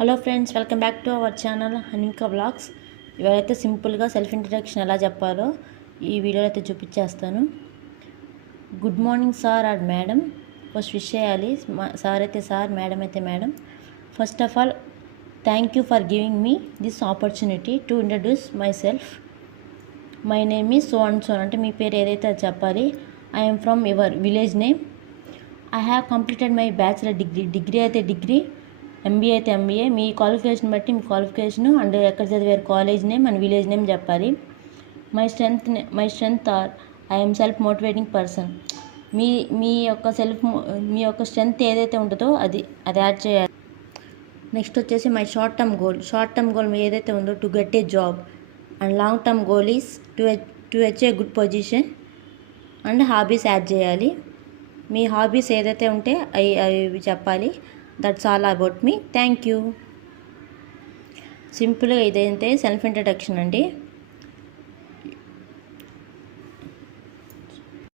Hello friends, welcome back to our channel Hanika vlogs. ఇవాళైతే సింపుల్గా self introduction ఎలా చెప్పాలో ఈ వీడియోలో అయితే చూపించేస్తాను. Good morning sir or madam. First wish చేయాలి. సార్ అయితే సార్, మేడం అయితే madam. First of all thank you for giving me this opportunity to introduce myself. My name is so and so, అంటే మీ పేరు ఏదైతే అది చెప్పాలి. I'm from your village name. I have completed my bachelor degree అయితే degree, MBA అయితే MBA. మీ qualification బట్టి మీ క్వాలిఫికేషన్ అండ్ ఎక్కడ చదివారు college name and village name చెప్పాలి. My strength are I'm self motivating person. మీ యొక్క స్ట్రెంగ్త్ ఏదైతే ఉంటుందో అది యాడ్ చేయాలి. నెక్స్ట్ వచ్చేసి మై షార్ట్ టర్మ్ గోల్ మీ ఏదైతే ఉందో to get a job, and long term goal is to achieve a good position, and hobbies add చేయాలి. మీ హాబీస్ ఏదైతే ఉంటే అవి చెప్పాలి. That's all about me. Thank you. సింపుల్గా ఇదైతే సెల్ఫ్ ఇంట్రడక్షన్ అండి.